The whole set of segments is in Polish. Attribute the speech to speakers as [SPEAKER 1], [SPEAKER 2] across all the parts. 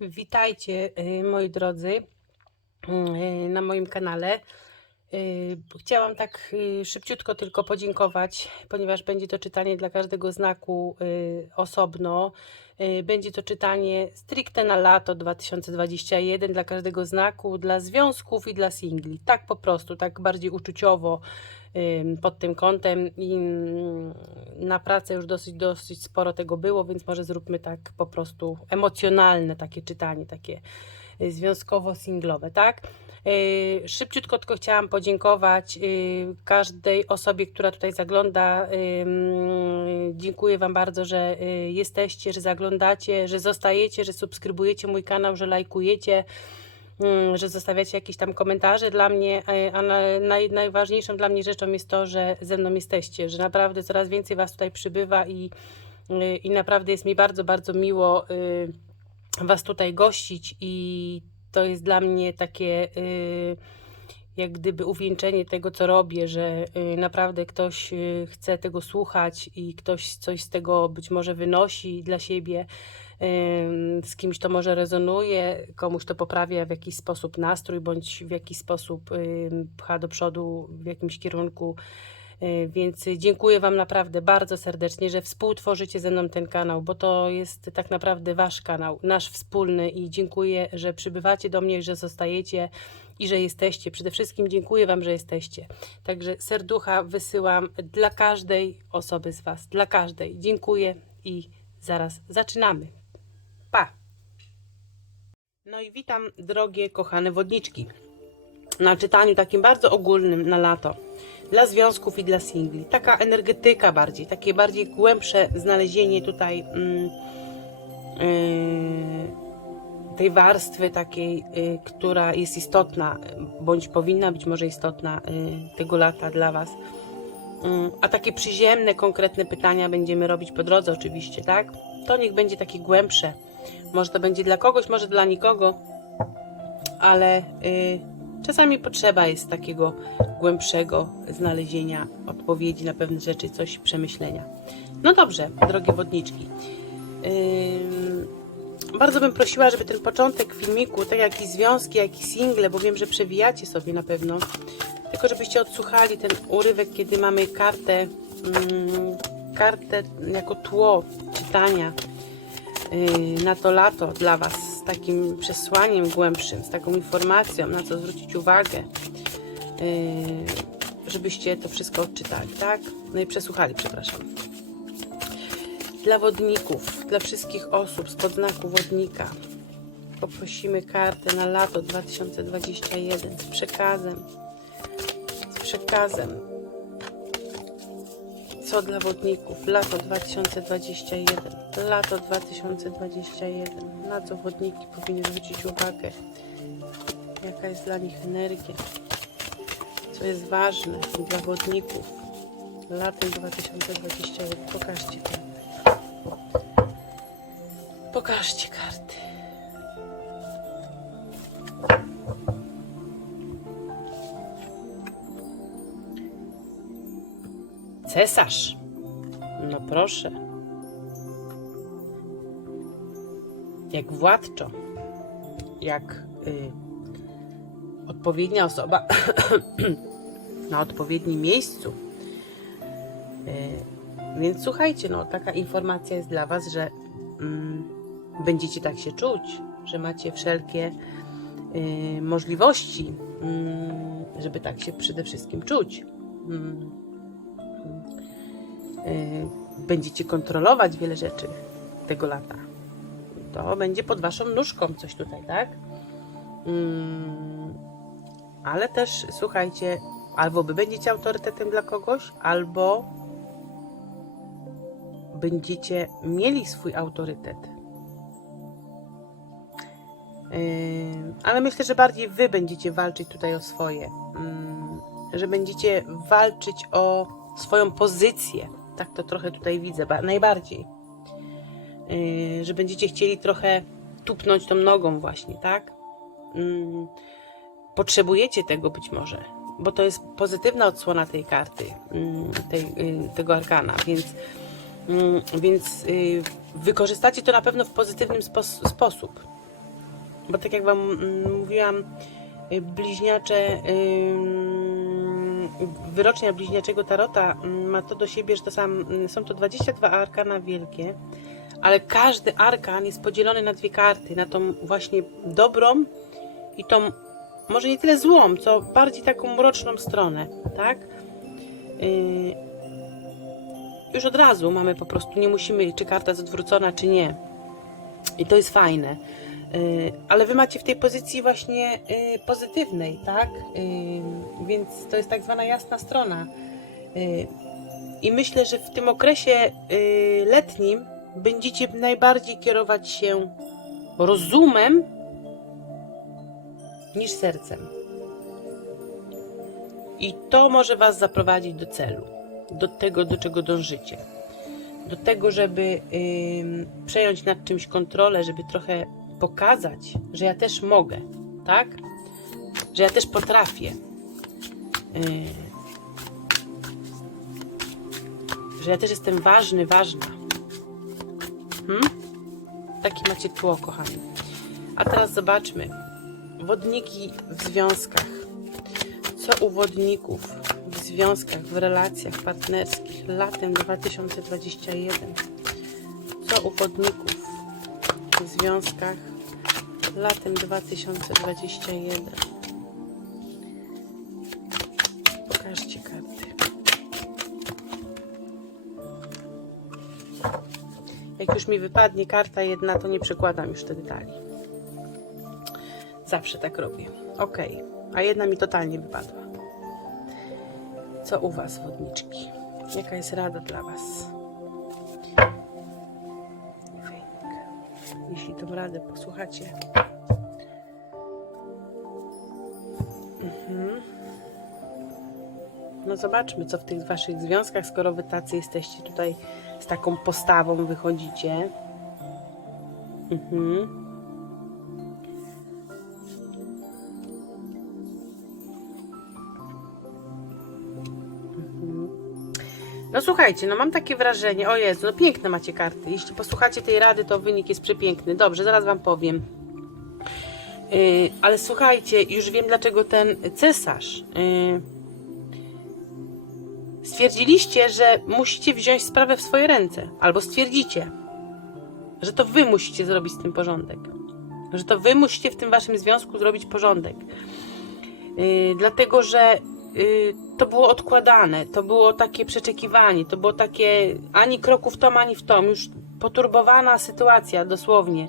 [SPEAKER 1] Witajcie, y, moi drodzy, y, na moim kanale. Y, Chciałam tak szybciutko tylko podziękować, ponieważ będzie to czytanie dla każdego znaku osobno. Y, Będzie to czytanie stricte na lato 2021 dla każdego znaku, dla związków i dla singli. Tak po prostu, tak bardziej uczuciowo pod tym kątem i mm, na pracę już dosyć, dosyć sporo tego było, więc może zróbmy tak po prostu emocjonalne takie czytanie, takie y, związkowo-singlowe, tak? Yy, Szybciutko tylko chciałam podziękować każdej osobie, która tutaj zagląda. Yy, Dziękuję Wam bardzo, że yy, jesteście, że zaglądacie, że zostajecie, że subskrybujecie mój kanał, że lajkujecie mm, że zostawiacie jakieś tam komentarze dla mnie, e, a na, naj, najważniejszą dla mnie rzeczą jest to, że ze mną jesteście, że naprawdę coraz więcej Was tutaj przybywa i, y, i naprawdę jest mi bardzo, bardzo miło y, Was tutaj gościć i to jest dla mnie takie y, jak gdyby uwieńczenie tego, co robię, że y, naprawdę ktoś y, chce tego słuchać i ktoś coś z tego być może wynosi dla siebie, z kimś to może rezonuje, komuś to poprawia w jakiś sposób nastrój, bądź w jakiś sposób pcha do przodu w jakimś kierunku. Y, Więc dziękuję Wam naprawdę bardzo serdecznie, że współtworzycie ze mną ten kanał, bo to jest tak naprawdę Wasz kanał, nasz wspólny i dziękuję, że przybywacie do mnie, że zostajecie i że jesteście. Przede wszystkim dziękuję Wam, że jesteście. Także serducha wysyłam dla każdej osoby z Was, dla każdej. Dziękuję i zaraz zaczynamy. Pa! No i witam, drogie, kochane wodniczki. Na czytaniu takim bardzo ogólnym na lato. Dla związków i dla singli. Taka energetyka bardziej, takie bardziej głębsze znalezienie tutaj mm, yy, tej warstwy takiej, yy, która jest istotna, bądź powinna być może istotna yy, tego lata dla Was. Mm, A takie przyziemne, konkretne pytania będziemy robić po drodze oczywiście, tak? To niech będzie takie głębsze. Może to będzie dla kogoś, może dla nikogo, ale y, czasami potrzeba jest takiego głębszego znalezienia odpowiedzi na pewne rzeczy, coś przemyślenia. No dobrze, drogie wodniczki. Ym, bardzo bym prosiła, żeby ten początek filmiku, tak jak i związki, jak i single, bo wiem, że przewijacie sobie na pewno, tylko żebyście odsłuchali ten urywek, kiedy mamy kartę, mm, kartę jako tło czytania yy, na to lato dla Was z takim przesłaniem głębszym, z taką informacją, na co zwrócić uwagę, yy, żebyście to wszystko odczytali, tak? No i przesłuchali, przepraszam. Dla wodników, dla wszystkich osób z podznaku wodnika poprosimy kartę na lato 2021 z przekazem, z przekazem co dla wodników? Lato 2021. Lato 2021. Na co wodniki powinny zwrócić uwagę? Jaka jest dla nich energia? Co jest ważne dla wodników? Latem 2021. Pokażcie karty. Pokażcie karty. Cesarz. No proszę. Jak władczo. Jak y, odpowiednia osoba na odpowiednim miejscu. Y, więc słuchajcie, no taka informacja jest dla Was, że mm, będziecie tak się czuć, że macie wszelkie y, możliwości, mm, żeby tak się przede wszystkim czuć. Mm y, będziecie kontrolować wiele rzeczy tego lata. To będzie pod waszą nóżką coś tutaj, tak? Mm, ale też słuchajcie, albo wy będziecie autorytetem dla kogoś, albo będziecie mieli swój autorytet. Ale myślę, że bardziej wy będziecie walczyć tutaj o swoje. Yy, że będziecie walczyć o swoją pozycję. Tak to trochę tutaj widzę, ba- najbardziej. Yy, że będziecie chcieli trochę tupnąć tą nogą właśnie, tak? Yy, potrzebujecie tego być może, bo to jest pozytywna odsłona tej karty, yy, tej, yy, tego arkana, więc, więc yy, wykorzystacie to na pewno w pozytywny spos- sposób. Bo tak jak Wam mm, mówiłam, y, bliźniacze, wyrocznia bliźniaczego tarota mm, ma to do siebie, że to sam, mm, są to 22 arkana wielkie, ale każdy arkan jest podzielony na dwie karty, na tą właśnie dobrą i tą może nie tyle złą, co bardziej taką mroczną stronę, tak? Yy, już od razu mamy po prostu, nie musimy, czy karta jest odwrócona, czy nie. I to jest fajne. Yy, ale wy macie w tej pozycji właśnie yy, pozytywnej, tak? Yy, więc to jest tak zwana jasna strona. I myślę, że w tym okresie letnim będziecie najbardziej kierować się rozumem niż sercem. I to może Was zaprowadzić do celu, do tego, do czego dążycie. Do tego, żeby przejąć nad czymś kontrolę, żeby trochę pokazać, że ja też mogę, tak? Że ja też potrafię. Yy, że ja też jestem ważny, ważna. Hmm? Takie macie tło, kochani. A teraz zobaczmy. Wodniki w związkach. Co u wodników w związkach, w relacjach partnerskich latem 2021? Co u wodników w związkach latem 2021? Pokażcie karty. Jak już mi wypadnie karta jedna, to nie przekładam już wtedy dalej. Zawsze tak robię. Ok, a jedna mi totalnie wypadła. Co u Was, wodniczki? Jaka jest rada dla Was? Jeśli tą radę posłuchacie. Mhm. No zobaczmy, co w tych Waszych związkach, skoro Wy tacy jesteście tutaj z taką postawą, wychodzicie. Mhm. No słuchajcie, no mam takie wrażenie, o Jezu, no piękne macie karty. Jeśli posłuchacie tej rady, to wynik jest przepiękny. Dobrze, zaraz Wam powiem. Yy, ale słuchajcie, już wiem dlaczego ten cesarz. Yy, stwierdziliście, że musicie wziąć sprawę w swoje ręce. Albo stwierdzicie, że to Wy musicie zrobić z tym porządek. Że to Wy musicie w tym Waszym związku zrobić porządek. Yy, dlatego, że y, to było odkładane, to było takie przeczekiwanie, to było takie ani kroku w tom, ani w tom, już poturbowana sytuacja dosłownie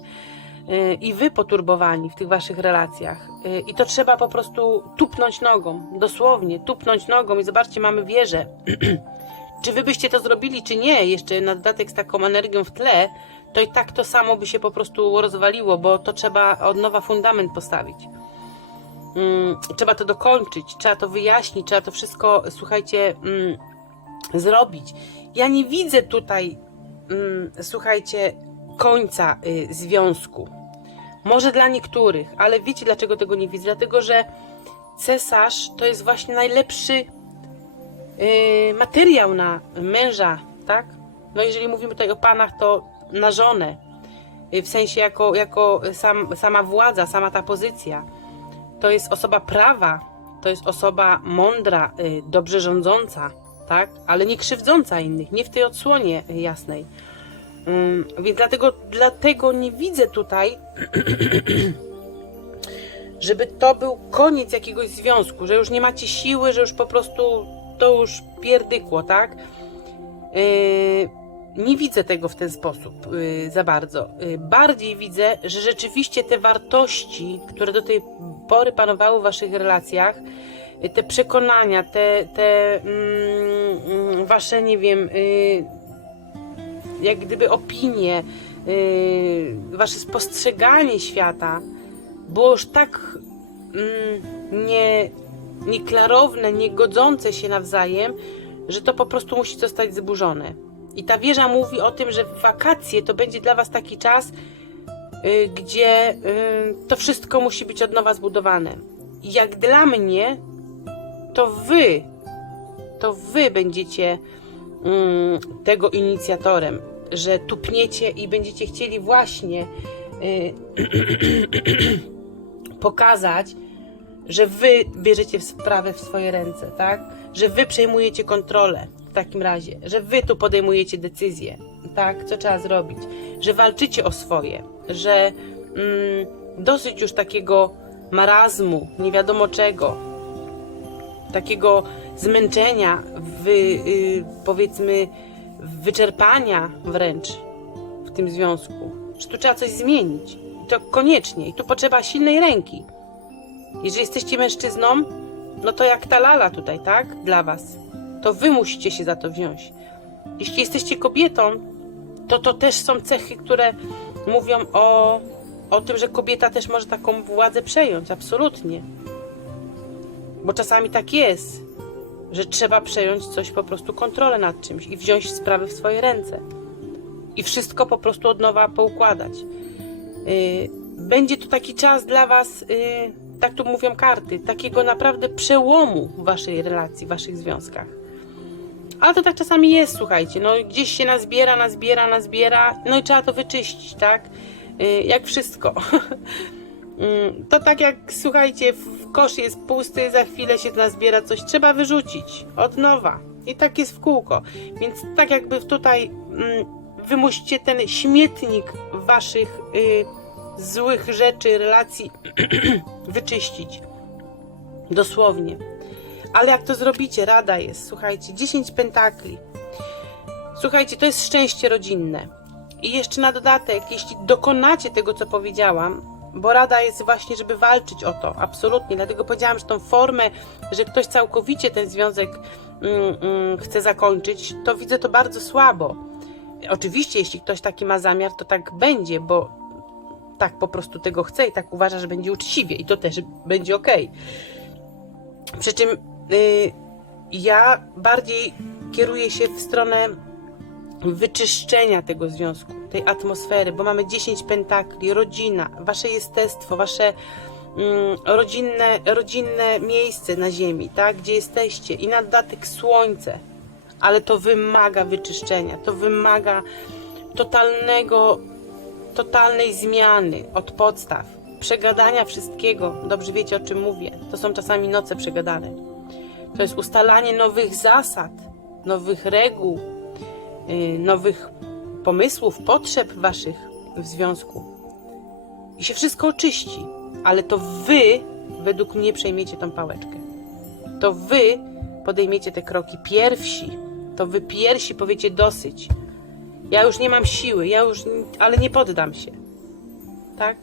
[SPEAKER 1] Y, i wy poturbowani w tych waszych relacjach Y, i to trzeba po prostu tupnąć nogą, dosłownie tupnąć nogą i zobaczcie, mamy wieżę. czy wy byście to zrobili, czy nie, jeszcze na dodatek z taką energią w tle, to i tak to samo by się po prostu rozwaliło, bo to trzeba od nowa fundament postawić trzeba to dokończyć, trzeba to wyjaśnić, trzeba to wszystko, słuchajcie, mm, zrobić. Ja nie widzę tutaj, mm, słuchajcie, końca y, związku. Może dla niektórych, ale wiecie dlaczego tego nie widzę? Dlatego, że cesarz to jest właśnie najlepszy y, materiał na męża, tak? No jeżeli mówimy tutaj o panach, to na żonę. Y, W sensie jako, jako sam, sama władza, sama ta pozycja to jest osoba prawa, to jest osoba mądra, y, dobrze rządząca, tak? Ale nie krzywdząca innych, nie w tej odsłonie jasnej. Ym, Więc dlatego, dlatego nie widzę tutaj, żeby to był koniec jakiegoś związku, że już nie macie siły, że już po prostu to już pierdykło, tak? Yy, nie widzę tego w ten sposób yy, za bardzo. Yy, bardziej widzę, że rzeczywiście te wartości, które do tej pory panowały w waszych relacjach, yy, te przekonania, te, te mm, mm, wasze, nie wiem, yy, jak gdyby opinie, yy, wasze spostrzeganie świata było już tak mm, nie, nieklarowne, niegodzące się nawzajem, że to po prostu musi zostać zburzone. I ta wieża mówi o tym, że wakacje to będzie dla Was taki czas, y, gdzie y, to wszystko musi być od nowa zbudowane. Jak dla mnie, to Wy, to Wy będziecie mm, tego inicjatorem, że tupniecie i będziecie chcieli właśnie y, pokazać, że wy bierzecie sprawę w swoje ręce, tak? Że wy przejmujecie kontrolę takim razie, że wy tu podejmujecie decyzje, tak? Co trzeba zrobić, że walczycie o swoje, że mm, dosyć już takiego marazmu, nie wiadomo czego, takiego zmęczenia, wy, powiedzmy wyczerpania wręcz w tym związku, że tu trzeba coś zmienić. I to koniecznie. I tu potrzeba silnej ręki. Jeżeli jesteście mężczyzną, no to jak ta lala tutaj, tak? Dla was. To wy musicie się za to wziąć. Jeśli jesteście kobietą, to to też są cechy, które mówią o, o tym, że kobieta też może taką władzę przejąć. Absolutnie. Bo czasami tak jest, że trzeba przejąć coś, po prostu kontrolę nad czymś i wziąć sprawy w swoje ręce. I wszystko po prostu od nowa poukładać. Yy, będzie to taki czas dla Was, yy, tak tu mówią karty, takiego naprawdę przełomu w Waszej relacji, w Waszych związkach. Ale to tak czasami jest, słuchajcie, no gdzieś się nazbiera, nazbiera, nazbiera, no i trzeba to wyczyścić, tak? Yy, jak wszystko. Mm, To tak jak, słuchajcie, kosz jest pusty, za chwilę się nazbiera coś, trzeba wyrzucić od nowa. I tak jest w kółko. Więc tak jakby tutaj mm, wy musicie ten śmietnik waszych y, złych rzeczy, relacji wyczyścić. Dosłownie. Ale jak to zrobicie, rada jest, słuchajcie, 10 pentakli. Słuchajcie, to jest szczęście rodzinne. I jeszcze na dodatek, jeśli dokonacie tego, co powiedziałam, bo rada jest właśnie, żeby walczyć o to, absolutnie. Dlatego powiedziałam, że tą formę, że ktoś całkowicie ten związek mm, mm, chce zakończyć, to widzę to bardzo słabo. Oczywiście, jeśli ktoś taki ma zamiar, to tak będzie, bo tak po prostu tego chce i tak uważa, że będzie uczciwie i to też będzie ok. Przy czym ja bardziej kieruję się w stronę wyczyszczenia tego związku, tej atmosfery, bo mamy 10 pentakli, rodzina, wasze jestestwo, wasze mm, rodzinne, rodzinne miejsce na ziemi, tak, gdzie jesteście i na dodatek słońce, ale to wymaga wyczyszczenia, to wymaga totalnego, totalnej zmiany od podstaw, przegadania wszystkiego, dobrze wiecie o czym mówię, to są czasami noce przegadane, to jest ustalanie nowych zasad, nowych reguł, y, nowych pomysłów, potrzeb waszych w związku. I się wszystko oczyści, ale to wy według mnie przejmiecie tą pałeczkę. To wy podejmiecie te kroki pierwsi. To wy pierwsi powiecie dosyć. Ja już nie mam siły, ja już, ale nie poddam się. Tak?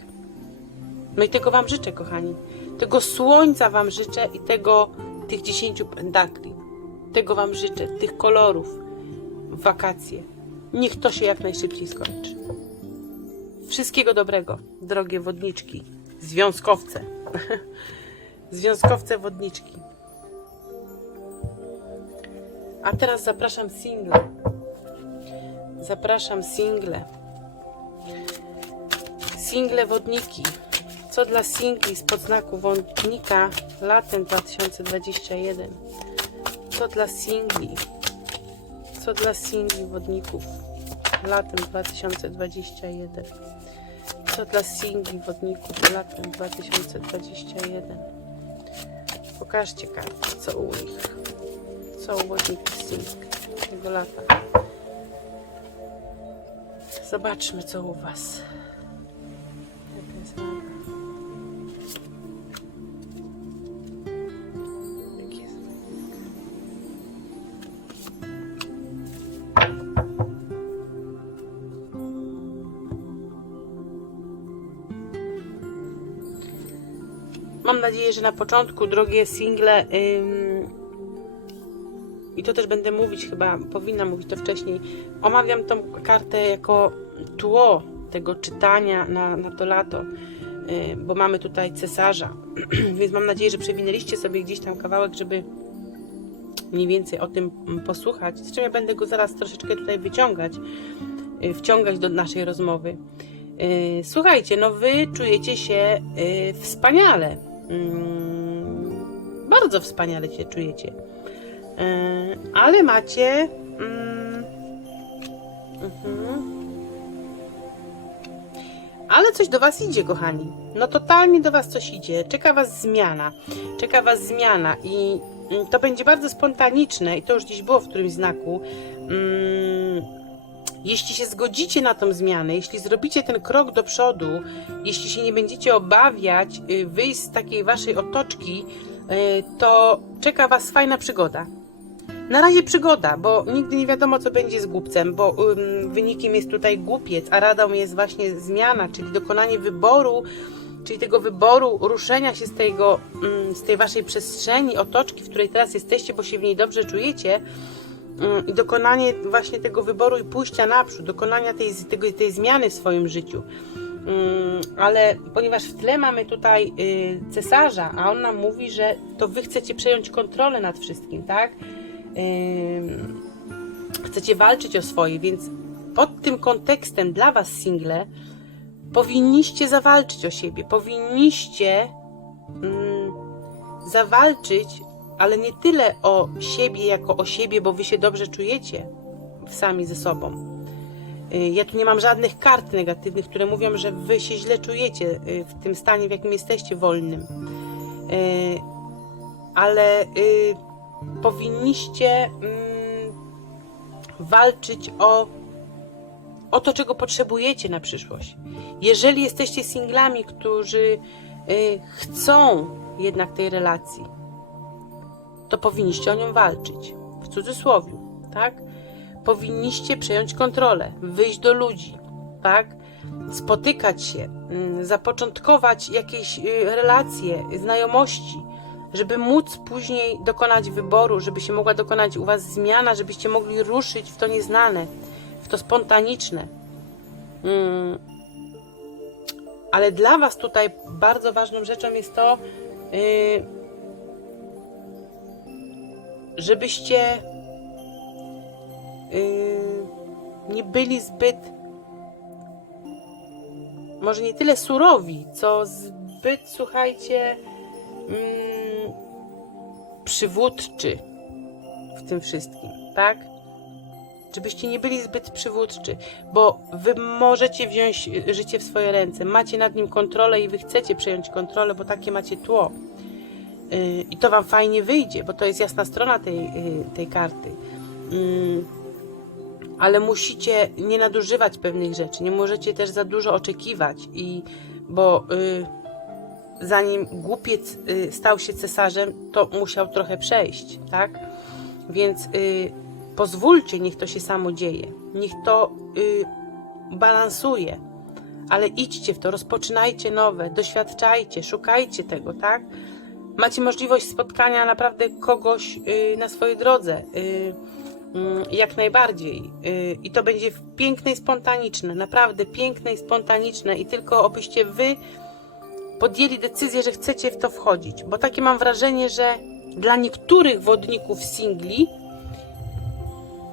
[SPEAKER 1] No i tego wam życzę, kochani. Tego słońca wam życzę i tego, tych dziesięciu pentakli. Tego wam życzę, tych kolorów wakacje. Niech to się jak najszybciej skończy. Wszystkiego dobrego, drogie wodniczki, związkowce. Związkowce wodniczki. A teraz zapraszam single. Zapraszam single. Single wodniki. Co dla singli spod znaku wodnika latem 2021? Co dla singli? Co dla singli wodników latem 2021? Co dla singli wodników latem 2021? Pokażcie karty, co u nich. Co u wodników singli tego lata. Zobaczmy, co u Was. Mam nadzieję, że na początku, drogie single, ym, i to też będę mówić, chyba powinna mówić to wcześniej, omawiam tą kartę jako tło tego czytania na, na to lato, yy, bo mamy tutaj cesarza, więc mam nadzieję, że przewinęliście sobie gdzieś tam kawałek, żeby mniej więcej o tym posłuchać, z czym ja będę go zaraz troszeczkę tutaj wyciągać, yy, wciągać do naszej rozmowy. Yy, Słuchajcie, no wy czujecie się yy, wspaniale. Mm, Bardzo wspaniale się czujecie. Yy, Ale macie. mm, mhm. Ale coś do Was idzie, kochani. No totalnie do Was coś idzie. Czeka Was zmiana. Czeka Was zmiana i mm, to będzie bardzo spontaniczne i to już dziś było w którymś znaku. Jeśli się zgodzicie na tą zmianę, jeśli zrobicie ten krok do przodu, jeśli się nie będziecie obawiać y, wyjść z takiej Waszej otoczki, y, to czeka Was fajna przygoda. Na razie przygoda, bo nigdy nie wiadomo, co będzie z głupcem, bo ym, wynikiem jest tutaj głupiec, a radą jest właśnie zmiana, czyli dokonanie wyboru, czyli tego wyboru, ruszenia się z, tego, ym, z tej waszej przestrzeni, otoczki, w której teraz jesteście, bo się w niej dobrze czujecie. Ym, I dokonanie właśnie tego wyboru i pójścia naprzód, dokonania tej, tego, tej zmiany w swoim życiu. Ym, ale ponieważ w tle mamy tutaj y, cesarza, a on nam mówi, że to wy chcecie przejąć kontrolę nad wszystkim, tak? Ym, chcecie walczyć o swoje, więc pod tym kontekstem dla Was single powinniście zawalczyć o siebie, powinniście mm, zawalczyć, ale nie tyle o siebie jako o siebie, bo Wy się dobrze czujecie sami ze sobą. Y, Ja tu nie mam żadnych kart negatywnych, które mówią, że Wy się źle czujecie y, w tym stanie, w jakim jesteście wolnym. Y, Ale powinniście mm, walczyć o, o to, czego potrzebujecie na przyszłość. Jeżeli jesteście singlami, którzy chcą jednak tej relacji, to powinniście o nią walczyć. W cudzysłowie, tak? Powinniście przejąć kontrolę, wyjść do ludzi, tak? Spotykać się, mm, zapoczątkować jakieś y, relacje, znajomości, żeby móc później dokonać wyboru, żeby się mogła dokonać u Was zmiana, żebyście mogli ruszyć w to nieznane, w to spontaniczne. Mm. Ale dla Was tutaj bardzo ważną rzeczą jest to, yy, żebyście yy, nie byli zbyt, może nie tyle surowi, co zbyt, słuchajcie, mm, przywódczy w tym wszystkim, tak? Żebyście nie byli zbyt przywódczy, bo wy możecie wziąć życie w swoje ręce, macie nad nim kontrolę i wy chcecie przejąć kontrolę, bo takie macie tło. Yy, I to wam fajnie wyjdzie, bo to jest jasna strona tej, yy, tej karty. Yy, ale musicie nie nadużywać pewnych rzeczy, nie możecie też za dużo oczekiwać, i, bo yy, zanim głupiec y, stał się cesarzem, to musiał trochę przejść, tak? Więc y, pozwólcie, niech to się samo dzieje, niech to y, balansuje, ale idźcie w to, rozpoczynajcie nowe, doświadczajcie, szukajcie tego, tak? Macie możliwość spotkania naprawdę kogoś y, na swojej drodze, y, mm, jak najbardziej. Y, I to będzie piękne i spontaniczne, naprawdę piękne i spontaniczne, i tylko obyście wy podjęli decyzję, że chcecie w to wchodzić, bo takie mam wrażenie, że dla niektórych wodników singli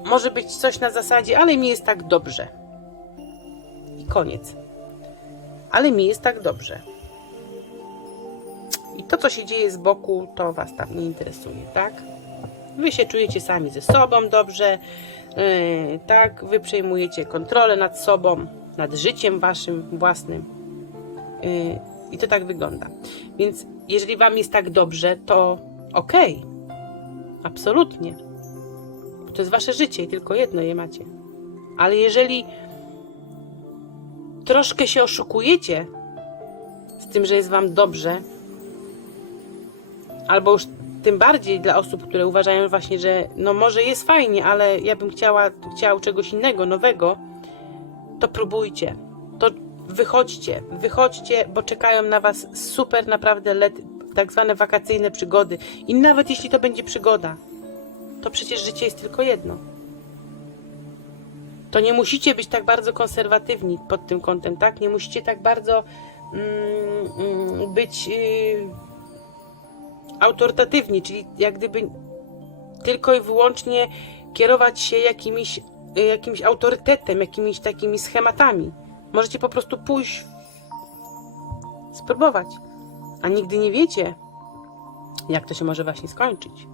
[SPEAKER 1] może być coś na zasadzie, ale mi jest tak dobrze. I koniec. Ale mi jest tak dobrze. I to, co się dzieje z boku, to Was tam nie interesuje, tak? Wy się czujecie sami ze sobą dobrze, yy, tak? Wy przejmujecie kontrolę nad sobą, nad życiem Waszym własnym. Yy, i to tak wygląda. Więc jeżeli Wam jest tak dobrze, to okej. Absolutnie. Bo to jest Wasze życie i tylko jedno je macie. Ale jeżeli troszkę się oszukujecie z tym, że jest Wam dobrze, albo już tym bardziej dla osób, które uważają właśnie, że no może jest fajnie, ale ja bym chciała, chciał czegoś innego, nowego, to próbujcie. To wychodźcie, wychodźcie, bo czekają na Was super naprawdę let, tak zwane wakacyjne przygody. I nawet jeśli to będzie przygoda, to przecież życie jest tylko jedno. To nie musicie być tak bardzo konserwatywni pod tym kątem, tak? Nie musicie tak bardzo mm, mm, być yy, autorytatywni, czyli jak gdyby tylko i wyłącznie kierować się jakimiś, y, jakimś autorytetem, jakimiś takimi schematami. Możecie po prostu pójść, spróbować, a nigdy nie wiecie, jak to się może właśnie skończyć.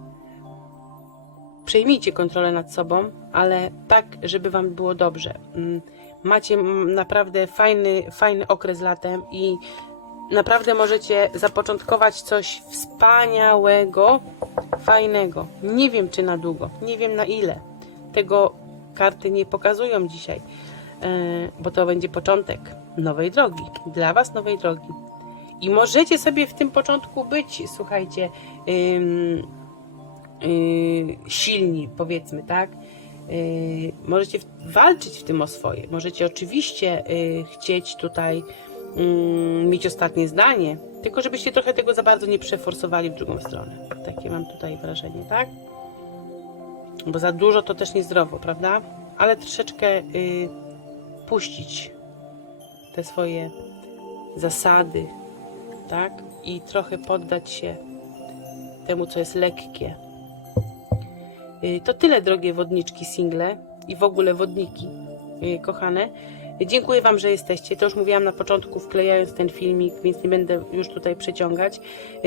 [SPEAKER 1] Przejmijcie kontrolę nad sobą, ale tak, żeby Wam było dobrze. Mm, macie naprawdę fajny, fajny okres latem i naprawdę możecie zapoczątkować coś wspaniałego, fajnego. Nie wiem czy na długo, nie wiem na ile. Tego karty nie pokazują dzisiaj, e, bo to będzie początek nowej drogi. Dla Was nowej drogi. I możecie sobie w tym początku być, słuchajcie, ym, yy, silni, powiedzmy, tak? Yy, możecie w- walczyć w tym o swoje. Możecie oczywiście yy, chcieć tutaj yy, mieć ostatnie zdanie, tylko żebyście trochę tego za bardzo nie przeforsowali w drugą stronę. Takie mam tutaj wrażenie, tak? Bo za dużo to też niezdrowo, prawda? Ale troszeczkę yy, puścić te swoje zasady, tak? I trochę poddać się temu, co jest lekkie. Y, To tyle, drogie wodniczki single i w ogóle wodniki, y, kochane. Dziękuję Wam, że jesteście. To już mówiłam na początku, wklejając ten filmik, więc nie będę już tutaj przeciągać.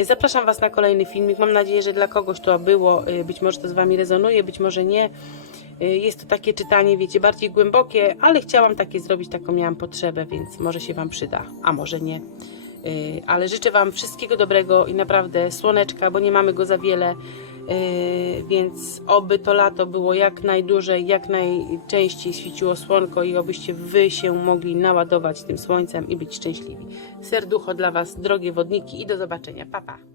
[SPEAKER 1] Zapraszam Was na kolejny filmik. Mam nadzieję, że dla kogoś to było. y, Być może to z Wami rezonuje, być może nie. Y, Jest to takie czytanie, wiecie, bardziej głębokie, ale chciałam takie zrobić, taką miałam potrzebę, więc może się Wam przyda, a może nie. Y, Ale życzę Wam wszystkiego dobrego i naprawdę słoneczka, bo nie mamy go za wiele, więc oby to lato było jak najdłużej, jak najczęściej świeciło słonko i obyście Wy się mogli naładować tym słońcem i być szczęśliwi. Serducho dla Was, drogie wodniki i do zobaczenia. Pa, pa.